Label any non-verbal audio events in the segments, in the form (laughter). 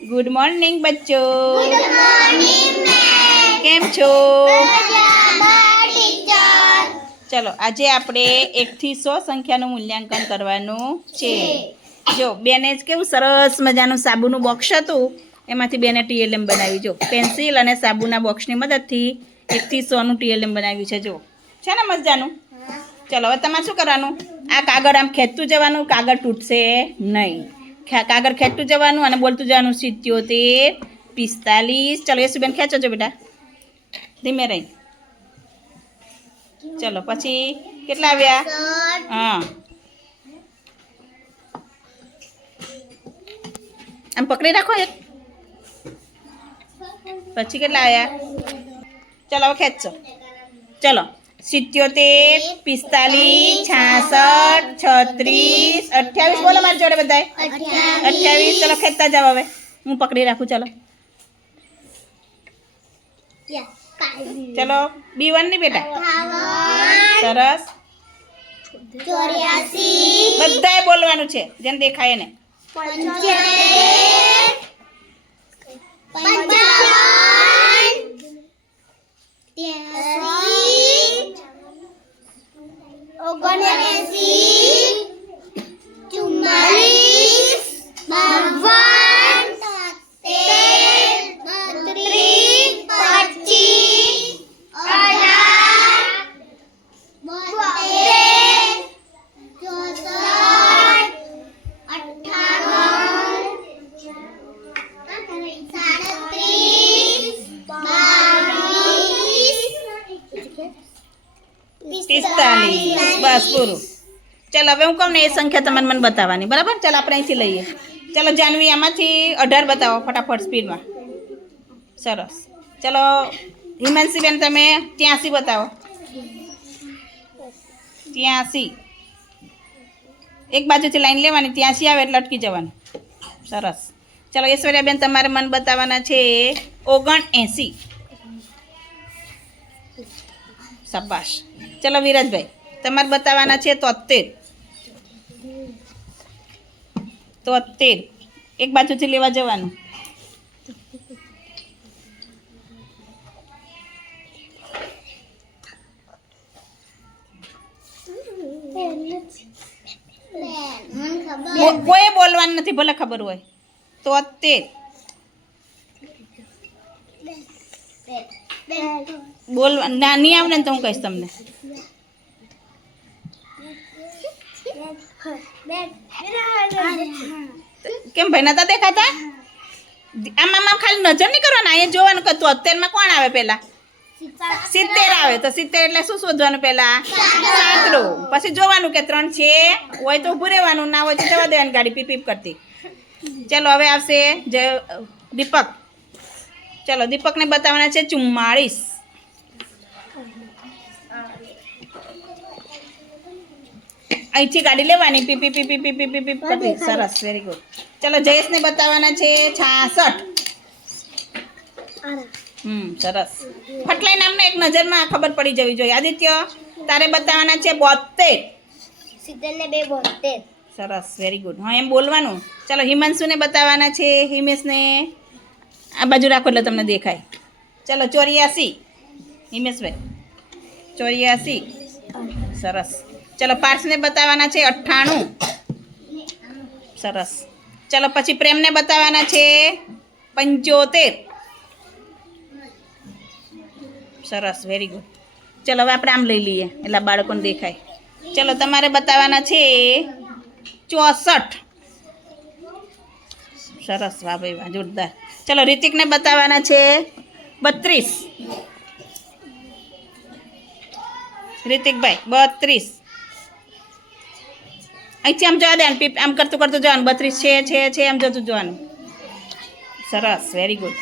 Good morning બચ્ચો. કેમ છો? ચલો આજે આપણે એકથી સો સંખ્યાનું મૂલ્યાંકન કરવાનું છે. જો બેને જ કેવું સરસ મજાનું સાબુનું બોક્સ હતું. એમાંથી બેને ટીએલએમ બનાવ્યું. જો પેન્સિલ અને સાબુના બોક્સની મદદથી એકથી સોનું ટીએલએમ બનાવ્યું છે. જો છે ને મજાનું? ચલો હવે તમારે શું કરવાનું? આ કાગળ આમ ખેંચતું જવાનું કાગળ તૂટશે નહીં. કાગળ ખેંચતું જવાનું અને બોલતું જવાનું. સિત્યોતેર પિસ્તાલીસ. ચલો યશુબેન ખેંચો છો બેટા. ધીમે રહી. ચલો પછી કેટલા આવ્યા? હા. આમ પકડી રાખો એક. પછી કેટલા આવ્યા? ચલો હવે ખેંચો. ચલો. સિત્યોતેર પિસ્તાલીસ છાસઠ છત્રીસ અઠ્યાવીસ. બોલો મારી જોડે બધાય. અઠ્યાવીસ. ચલો ખેંચતા જાવ હવે. હું પકડી રાખું ચલો. ચલો બી વનની બેટા. સરસ. બધાએ બોલવાનું છે જેને દેખાય એને. O con el encima. પિસ્તાલીસ બસ પૂરું ચાલ હવે હું કહું ને એ સંખ્યા તમારે મને બતાવવાની બરાબર ચાલ આપણે અહીંથી લઈએ ચાલો જાનવી આમાંથી અઢાર બતાવો ફટાફટ સ્પીડમાં સરસ ચલો હિમાંશીબેન તમે ત્યાંસી બતાવો ત્યાંસી એક બાજુથી લાઈન લેવાની ત્યાંસી આવે એટલે અટકી જવાનું। સરસ। ચલો, ઐશ્વર્યાબેન, તમારે મન બતાવવાના છે ઓગણ એંસી શાબાશ. ચલો, વિરાજભાઈ. તમારે બતાવવાના છે તોતેર. તોતેર. એક બાજુથી લેવા જવાનું. કોઈ બોલવાનું નથી, ભલે ખબર હોય. તોતેર. બોલવા, ના, નહીં આવડે ને તો હું કહીશ તમને. કેમ ભાઈ, નતા દેખાતા? આમ આમ ખાલી નજર નહીં કરવાના? અહીંયા જોવાનું કે તોતેરમાં કોણ આવે પેલા સિત્તેર આવે તો સિત્તેર એટલે શું શોધવાનું પેલા સાતડું. પછી જોવાનું કે ત્રણ છે, હોય તો ઊભું રહેવાનું, ના હોય તો જવા દેવાની ગાડી, પીપ પીપ કરતી. ચલો, હવે આવશે જે દીપક. ચલો, દીપકને બતાવવાના છે ચુમ્માળીસ. અહીંથી ગાડી લેવાની. પી પી પી પી પી પી પી પી કરતી સરસ વેરી ગુડ ચલો જયેશને બતાવવાના છે છાસઠ. હમ સરસ. ફટલાઈ નામને એક નજરમાં ખબર પડી જવી જોઈએ. આદિત્ય તારે બતાવવાના છે બોતેર. સિત્તેર બે બોતેર. સરસ વેરી ગુડ હા એમ બોલવાનું. ચાલો હિમાંશુને બતાવવાના છે હિમેશને. આ બાજુ રાખો એટલે તમને દેખાય. ચાલો ચોર્યાસી. હિમેશભાઈ ચોર્યાસી. સરસ. ચાલો પાર્સને બતાવવાના છે અઠ્ઠાણું. સરસ. ચાલો પછી પ્રેમને બતાવવાના છે પંચોતેર. સરસ વેરી ગુડ ચલો હવે આપણે આમ લઈ લઈએ, એટલે બાળકોને દેખાય. ચલો તમારે બતાવવાના છે ચોસઠ. સરસ, વાહ ભાઈ, વાહ, જોરદાર. ચલો રિતિકને બતાવવાના છે બત્રીસ. રિતિકભાઈ, બત્રીસ. અહીંથી આમ જવા દે આમ કરતું કરતું જવાનું. બત્રીસ છે છે છે એમ જતું જવાનું. સરસ વેરી ગુડ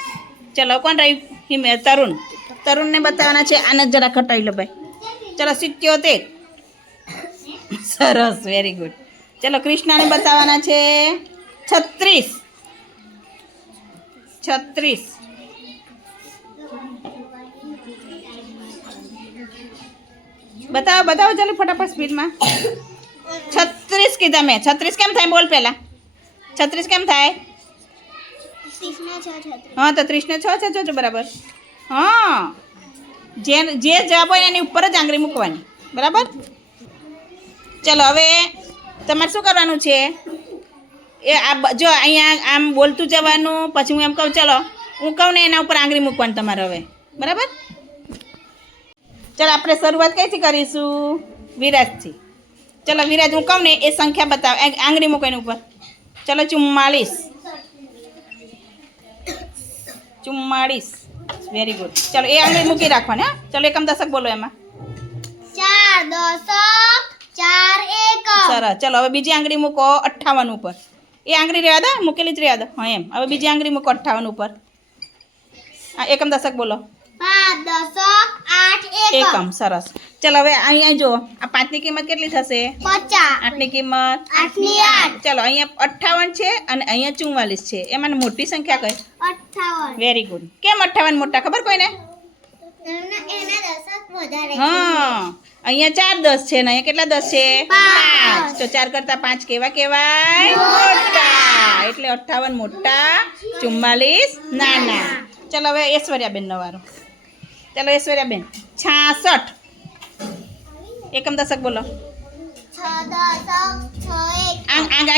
ચલો, કોણ રહ્યું? હિમે, તરુણ. તરુણને બતાવવાના છે. આને જરા ખટાવી લો ભાઈ. ચલો સિત્યોતેર સરસ વેરી ગુડ ચલો, કૃષ્ણને બતાવવાના છે. છત્રીસ. છત્રીસ. બતાવો બતાવો, ચાલો, ફટાફટ સ્પીડમાં. છત્રીસ. કીધા મેં. છત્રીસ કેમ થાય? બોલ પહેલા. છત્રીસ કેમ થાય? હા તો ત્રીસને છ છે જોજો બરાબર. હા. જે જે જવાબ હોય એની ઉપર જ આંગળી મૂકવાની. બરાબર? ચલો હવે તમારે શું કરવાનું છે? એ આ જો અહીંયા આમ બોલતું જવાનું પછી હું એમ કહું ચલો હું કહું ને એના ઉપર આંગળી મૂકવાની તમારે હવે. બરાબર? ચલો આપણે શરૂઆત કઈથી કરીશું? વિરાજથી. ચલો વિરાજ હું કહું ને એ સંખ્યા બતાવ. આંગળી મૂકો એની ઉપર. ચલો ચુમ્માળીસ. ચુમ્માળીસ. વેરી ગુડ ચલો એ આંગળી મૂકી રાખવાની હા. ચલો એકમ દશક બોલો એમાં. ચાર દશક ચાર એકમ. સરસ. ચલો હવે બીજી આંગળી મૂકો અઠ્ઠાવન ઉપર. એ આંગળી રહેવા દો મૂકેલી જ રહેવા દો. હા એમ. હવે બીજી આંગળી મૂકો અઠ્ઠાવન ઉપર. હા એકમ દશક બોલો. એકમ સરસ. ચલો હવે અહીંયા જો આ પાંચની કિંમત કેટલી થશે? આઠની કિંમત? ચલો અહીંયા અઠ્ઠાવન છે અને અહીંયા ચુમ્માલીસ છે. એમાં મોટી સંખ્યા કઈ? વેરી ગુડ કેમ અઠ્ઠાવન મોટા? ખબર કોઈને? હા. અહીંયા ચાર દસ છે ને અહીંયા કેટલા દસ છે? પાંચ. તો ચાર કરતા પાંચ કેવા કહેવાય? મોટા. એટલે અઠ્ઠાવન મોટા ચુમ્માલીસ નાના. ચલો હવે ઐશ્વર્યાબેન નો વારો ચલો ઐશ્વર્યાબેન છાસઠ. એકમ દશક બોલો.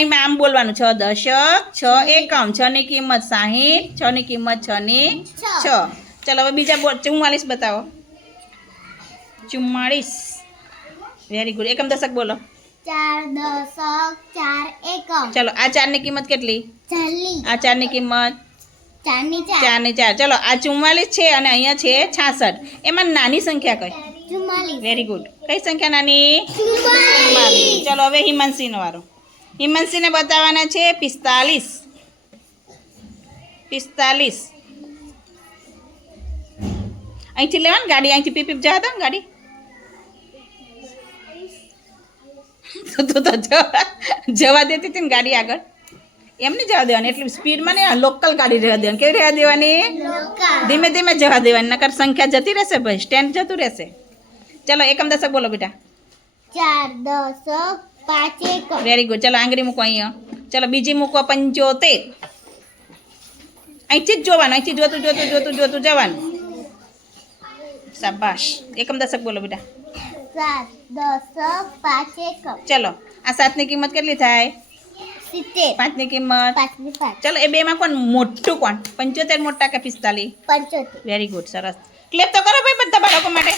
એક આમ બોલવાનું. છ દશક છ એકમ. છ ની કિંમત સાહીઠ છ ની કિંમત છ. ની છ. ચાલો હવે બીજા બોલ ચુમ્માલીસ બતાવો. ચુમ્માળીસ. વેરી ગુડ એકમ દશક બોલો. ચાર દશક ચાર એકમ. ચાલો આ ચારની કિંમત કેટલી? આ ચારની કિંમત ચારની ચાર. ની ચાર. ચલો આ ચુમ્માલીસ છે અને અહીંયા છે છાસઠ. એમાં નાની સંખ્યા કઈ? વેરી ગુડ કઈ સંખ્યા નાની? ચલો હવે હિમાંશીનો વારો. હિમાંશીને બતાવવાના છે પિસ્તાલીસ. પિસ્તાલીસ. અહીંથી લેવાની ગાડી? અહીંથી પીપીપ દો ને ગાડી. તો જવા દેતી હતી ને ગાડી આગળ. એમ નહીં જવા દેવાની એટલી સ્પીડમાં ને લોકલ ગાડી રહેવા દેવાની. કેવી રહેવા દેવાની? લોકા ધીમે ધીમે જવા દેવાની નકર સંખ્યા જતી રહેશે ભાઈ સ્ટેન્ડ જતું રહેશે. ચલો એકમ દશક બોલો બેટા. ચાર દશક પાંચ એકમ વેરી ગુડ ચલો આંગળી મૂકો અહીંયા. ચલો બીજી મૂકો પંચોતેર. અહીંથી જ જોવાનું અહીંથી જોતું જોતું જોતું જોતું જવાનું. શાબાશ. એકમ દશક બોલો બેટા. સાત દશક પાંચ એકમ ચલો આ સાતની કિંમત કેટલી થાય? સિત્તેર. પાંચની કિંમત. પાંચની પાંચ ચલો એ બેમાં કોણ? મોટું કોણ? પંચોતેર મોટા કે પિસ્તાલીસ? પંચોતેર. વેરી ગુડ સરસ. ક્લેપ તો કરો ભાઈ બધા બાળકો માટે.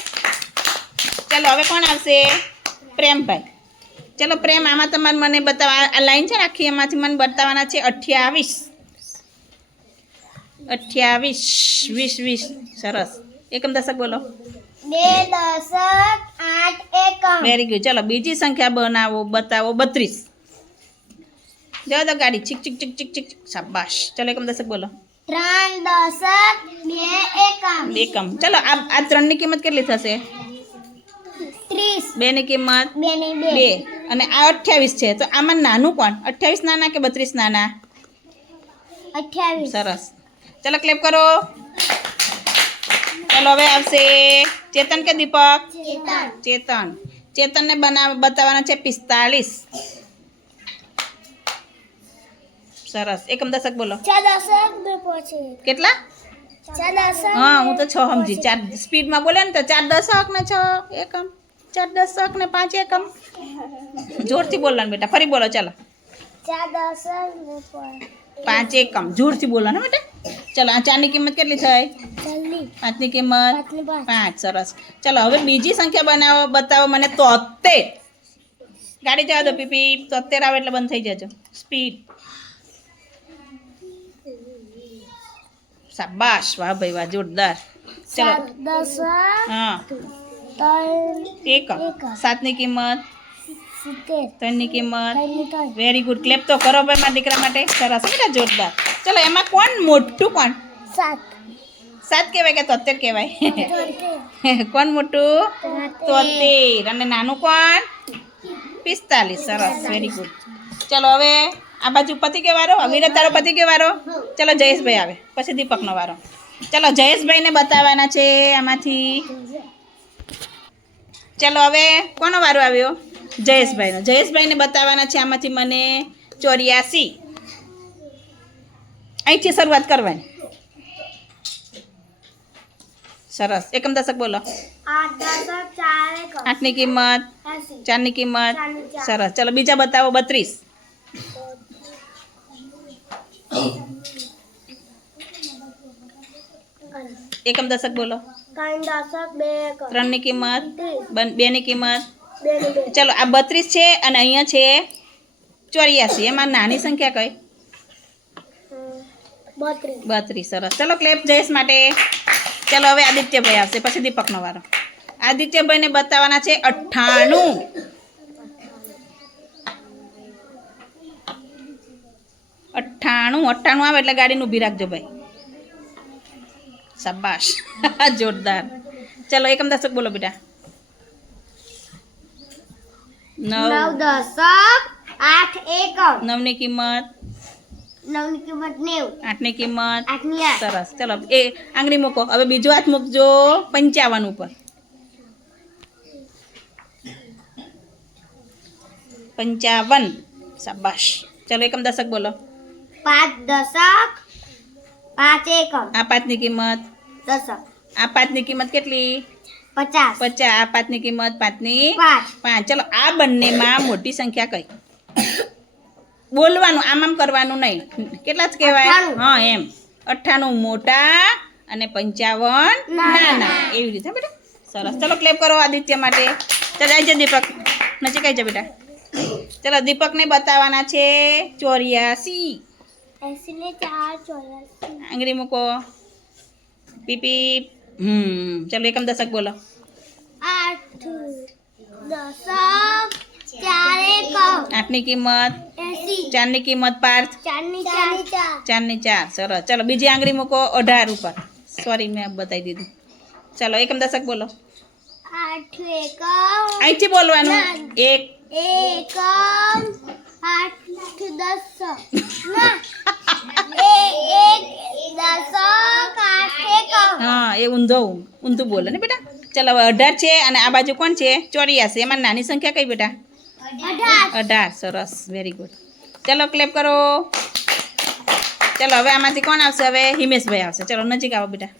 ચલો હવે કોણ આવશે? પ્રેમભાઈ. ચલો પ્રેમ આમાં તમારે મને બતાવવા આ લાઈન છે ને આખી એમાંથી મને બતાવવાના છે અઠ્યાવીસ. અઠ્યાવીસ વીસ વીસ. સરસ. એકમ દશક બોલો. બે દશક આઠ એકમ. વેરી ગુડ ચલો બીજી સંખ્યા બનાવો બતાવો બત્રીસ. જાઓ તો ગાડી ચીક ચીક ચીક ચીક ચીક શાબાશ ચલો એકમ દશક બોલો ત્રણ દશક બે એકમ એકમ ચલો આ આ ત્રણની કિંમત કેટલી થશે ત્રીસ બેની કિંમત બે ની બે બે અને આ અઠ્યાવીસ છે તો આમાં નાનું કોણ? અઠ્યાવીસ નાના કે બત્રીસ નાના? અઠ્યાવીસ. સરસ. ચલો ક્લેપ કરો. ચલો હવે આવશે ચેતન કે દીપક? ચેતન. ચેતન. ચેતનને બનાવ બતાવવાના છે પિસ્તાલીસ સરસ. એકમ દશક બોલો. ચાર દશક બે પછી કેટલા? ચાર દશક હા હું તો છ સમજી. ચાર સ્પીડમાં બોલે ને તો ચાર દશક ને છ એકમ. ચાર દશક ને પાંચ એકમ. જોરથી બોલવાનું બેટા. ફરી બોલો ચાલો. ચાર દશક બે પાંચ પાંચ એકમ. જોરથી બોલવાનું બેટા. ચલો આ ચારની કિંમત કેટલી થઈ? જલ્દી પાંચની કિંમત? પાંચની પાંચ. પાંચ સરસ. ચલો હવે બીજી સંખ્યા બનાવો બતાવો મને તોતેર. ગાડી જવા દો પીપી તોતેર આવે એટલે બંધ થઈ જજો. સ્પીડ. શાબાશ. વાહ ભાઈ વાહ જોરદાર. ચલો. દશક હા. એકમ. સાતની કિંમત. ત્રણની કિંમત. વેરી ગુડ ક્લેપ તો કરો ભાઈ મારા દીકરા માટે. સરસ. બેટા જોરદાર. ચલો એમાં કોણ મોટું કોણ? સાત. સાત કહેવાય કે તોતેર કહેવાય? (laughs) કોણ મોટું? તોતેર. અને નાનું કોણ? પિસ્તાલીસ. સરસ. વેરી ગુડ ચલો હવે આ બાજુ પતિ કે વારો? અમીરા તારો પતિ કે વારો? ચલો જયેશભાઈ આવે. પછી દીપકનો વારો. ચલો જયેશભાઈને બતાવવાના છે આમાંથી. ચલો હવે કોનો વારો આવ્યો? જયેશભાઈનો. જયેશભાઈને બતાવવાના છે આમાંથી મને ચોર્યાસી. અહીંથી શરૂઆત કરવાની. સરસ. એકમ દશક બોલો. આઠની કિંમત ચારની કિંમત. સરસ. ચલો બીજા બતાવો બત્રીસ. એકમ દશક બોલો. ત્રણ દશક બે એકમ. ત્રણની કિંમત? બે ની કિંમત? ચલો આ બત્રીસ છે અને અહીંયા છે ચોર્યાસી. એમાં નાની સંખ્યા કઈ? બત્રીસ. બત્રીસ સરસ. ચલો ક્લેપ જયેશ માટે. ચલો હવે આદિત્યભાઈ આવશે. પછી દીપકનો વારો. આદિત્યભાઈને બતાવવાના છે અઠ્ઠાણું. અઠ્ઠાણું અઠ્ઠાણું આવે એટલે ગાડીને ઊભી રાખજો ભાઈ. શાબાશ. (laughs) જોરદાર. ચલો એકમ દશક બોલો બેટા. નવ. દશક આઠ એકમ. નવની કિંમત? નવની કિંમત નેવું. આઠની કિંમત? આઠની સરસ. ચલો એ આંગળી મૂકો. હવે બીજો હાથ મૂકજો પંચાવન ઉપર. પંચાવન. શાબાશ. ચલો એકમ દશક બોલો. પાંચ દશક પાંચ એકમ. આ પાંચની કિંમત? દશક. આ પાંચની કિંમત કેટલી? પચાસ. પચાસ. આ પાંચની કિંમત પાંચની? પાંચ. ચલો આ બંનેમાં મોટી સંખ્યા કઈ? બોલવાનું આમ આમ કરવાનું નહીં. કેટલા જ કહેવાય. હા એમ. અઠ્ઠાણું મોટા અને પંચાવન નાના. એવી રીતે બેટા. સરસ. ચલો ક્લેપ કરો આદિત્ય માટે. ચાલ આવી જા દીપક. નજીક આવી જા બેટા. ચલો દીપકને બતાવવાના છે ચોર્યાસી. આંગળી મૂકો. પીપી હમ ચાલો એકમ દશક બોલો. આઠ દશક ચાર આઠની કિંમત. ચારની કિંમત પાર્થ. ચારની ચાર ચાર ચારની ચાર સરસ. ચાલો બીજી આંગળી મૂકો અઢાર ઉપર. સોરી મેં બતાવી દીધું. ચાલો એકમ દશક બોલો. આઠ એકમ. અહીંથી બોલવાનું. એક. એકમ. આઠ એકમ હા એ ઊંધો ઊંધું બોલે ને બેટા. ચાલો હવે અઢાર છે અને આ બાજુ કોણ છે? ચોર્યાસી. એમાં નાની સંખ્યા કઈ બેટા? અઢાર. સરસ. વેરી ગુડ ચલો ક્લેપ કરો. ચલો હવે આમાંથી કોણ આવશે? હવે હિમેશભાઈ આવશે. ચલો નજીક આવો બેટા.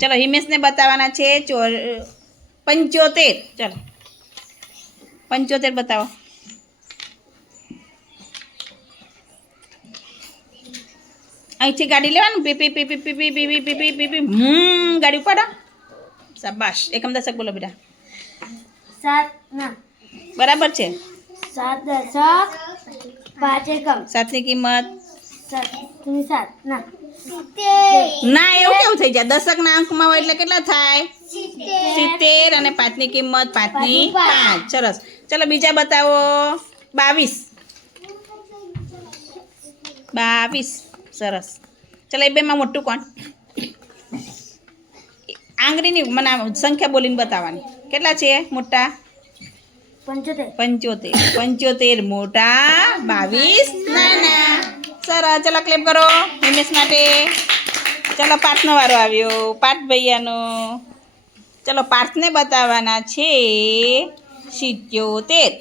ચલો હિમેશને બતાવવાના છે ચોર પંચોતેર. ચલો. પંચોતેર બતાવો. અહીંથી ગાડી લેવાનું? પીપી પીપી પીપી પીપી પીપી પીપી હમ ગાડી ઉપાડો. શાબાશ. એકમ દશક બોલો બેટા. સાત ના. બરાબર છે. સાત દશક પાંચ એકમ. સાતની કિંમત? સાત. સાત ના. ના એવું કેવું થઈ જાય? દશકના અંકમાં હોય એટલે કેટલા થાય? સિત્તેર. અને પાંચની કિંમત પાંચની પાંચની પાંચ. પાંચ. સરસ. ચલો બીજા બતાવો. બાવીસ. બાવીસ. સરસ. ચાલો એ બેમાં મોટું કોણ? આંગળીની મને સંખ્યા બોલીને બતાવવાની. કેટલા છે મોટા? પંચોતેર. પંચોતેર. પંચોતેર મોટા બાવીસ. નાના સરસ. ચાલો ક્લેપ કરો હિમેશ માટે. ચાલો પાઠનો વારો આવ્યો. પાઠ ભૈયાનો. ચાલો પાઠને બતાવવાના છે સિત્યોતેર.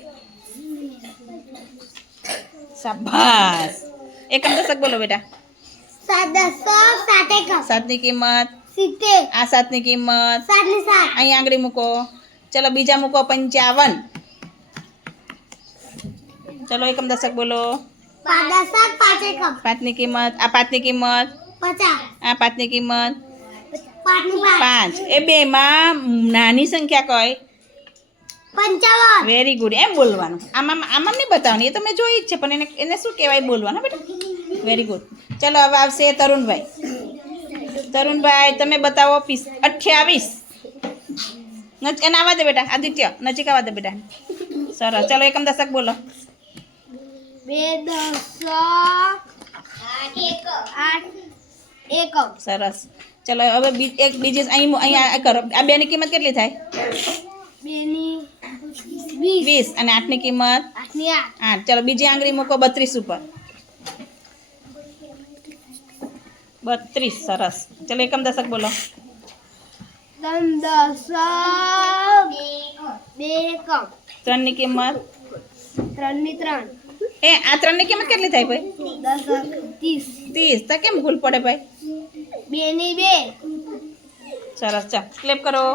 શાબાશ. એકમ દશક બોલો બેટા સાત દશક સાત એકમ સાતની કિંમત. આ સાતની કિંમત. સાતની સાત. અહીં આંગળી મૂકો. ચલો બીજા મૂકો પંચાવન. ચલો એકમ દશક બોલો. પાંચની કિંમત. આ પાંચની કિંમત. આ પાંચની કિંમત. પાંચ. એ પાંચમાં નાની સંખ્યા કઈ? પંચાવન. વેરી ગુડ એમ બોલવાનું. આમાં આમાં નહીં બતાવવાની. એ તો મેં જોઈ જ છે પણ એને એને શું કહેવાય બોલવાનું? બેટા. વેરી ગુડ ચલો હવે આવશે તરુણભાઈ તરુણભાઈ તમે બતાવો પીસ અઠ્યાવીસ નચ એને આવવા દે બેટા આદિત્ય નજીક આવવા દે બેટા સરસ ચલો એકમ દશક બોલો બે દશક આઠ એકમ આઠ એકમ સરસ ચલો હવે બી- એક બીજી અહીં મુ- અહીંયા આ કરો આ બેની કિંમત કેટલી થાય બે ની વીસ વીસ અને આઠની કિંમત આઠની આઠ આઠ ચલો બીજી આંગળી મૂકો બત્રીસ ઉપર બત્રીસ સરસ. ચલો એકમ દશક બોલો. ત્રણ દશક બે એકમ. ત્રણની કિંમત? ત્રણની ત્રણ. એ આ ત્રણની કિંમત કેટલી થાય ભાઈ? ત્રીસ. ત્રીસ. તો કેમ ભૂલ પડે ભાઈ? બે ની બે. સરસ ચાલ ક્લેપ કરો.